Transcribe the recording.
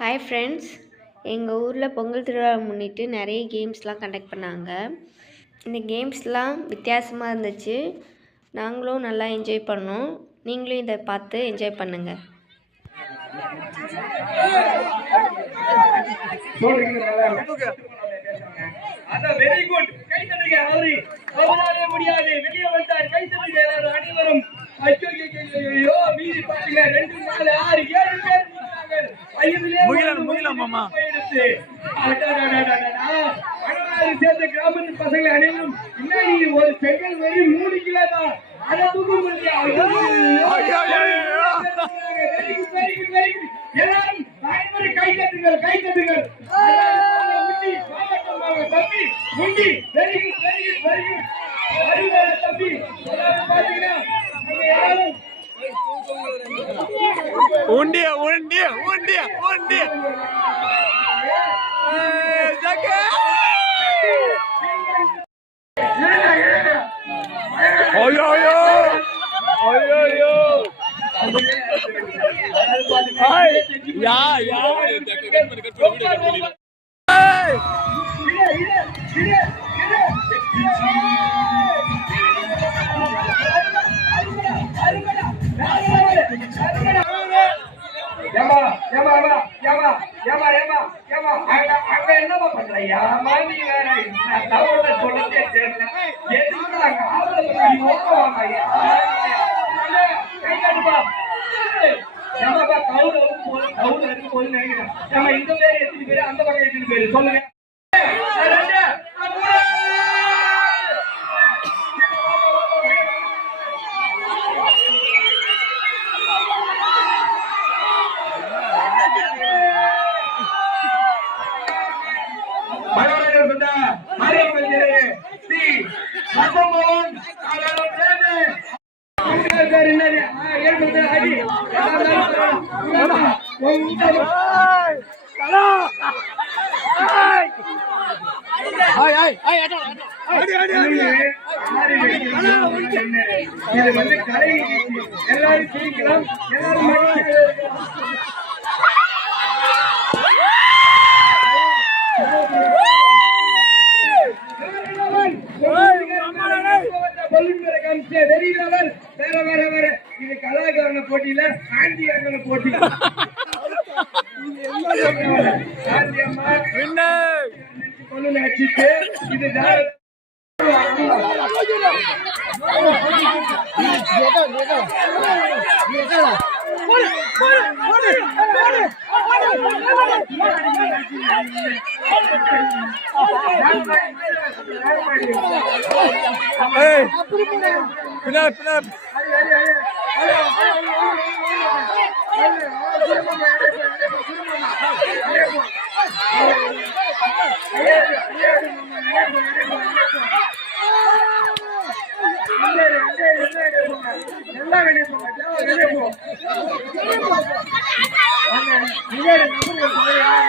Hi friends எங்கள் ஊரில் பொங்கல் திருவிழா முன்னிட்டு நிறைய கேம்ஸ்லாம் கண்டக்ட் பண்ணாங்க. இந்த கேம்ஸ்லாம் வித்தியாசமாக இருந்துச்சு. நாங்களும் நல்லா என்ஜாய் பண்ணோம். நீங்களும் இதை பார்த்து என்ஜாய் பண்ணுங்கள் அதான் வெரி குட் கை தட்டுங்க அவரு. அவராலே முடியாது. வெளியே வந்தார். கை தட்டுங்க எல்லாரும் அனைவரும். ஐயோ ஐயோ. மீதி பாருங்க. ரெண்டு நாலு ஆறு. ஏழு பேர். முகிலன், முகிலன் மாமா. சேர்ந்த கிராமத்து பசங்க அனைவரும் பின்னாடி ஒரு செங்கல் வரி மூணு கிலோ தான் அதை தூக்க முடியல ஐயோ, ஐயோ, ஐயோ, ஐயோ. Very good, very good, very good. எல்லாரும் அனைவரும் கை தட்டுங்கள் கை தட்டுங்கள் முண்டி மாவட்டம் மாவட்டம் தம்பி முண்டி very good very good very good அறிவாள தம்பி எல்லாரும் பாத்தீங்கன்னா நம்ம எல்லாரும் உண்டிய உண்டிய உண்டிய உண்டிய ஏய், ஜக்கு. ஐயோ ஐயோ ஐயோ ஐயோ ஐய், யா யா ஏய், இரு, ஏம்மா, ஏம்மா, ஏம்மா, ஏம்மா, ஏம்மா, ஏம்மா, ஏம்மா, அங்க அங்க என்னம்மா பண்ற? வேற இந்த தகவலை தெரியல. எதுக்கு அங்க ஆவலை பண்ணி ஓடுவாங்க? கை காட்டுப்பா. போது- நினைக்கிறேன். இந்த பேரு எத்தனை பேரு, அந்த பக்கம் எத்தனை பேரு? சொல்லுங்க. மலைவாழர் சொன்ன மாரியம்மன் ஸ்ரீ உங்கள் ஏய், தலா. ஏய். ஐய், இது வந்து கலை நிகழ்ச்சி. எல்லாரும் கலாகாரன போட்டியில ஆண்டியாங்கன போட்டி ஆண்டி அம்மா தான் ஏய், பின்னர், பின்னர். மனோகர் பேரை வந்து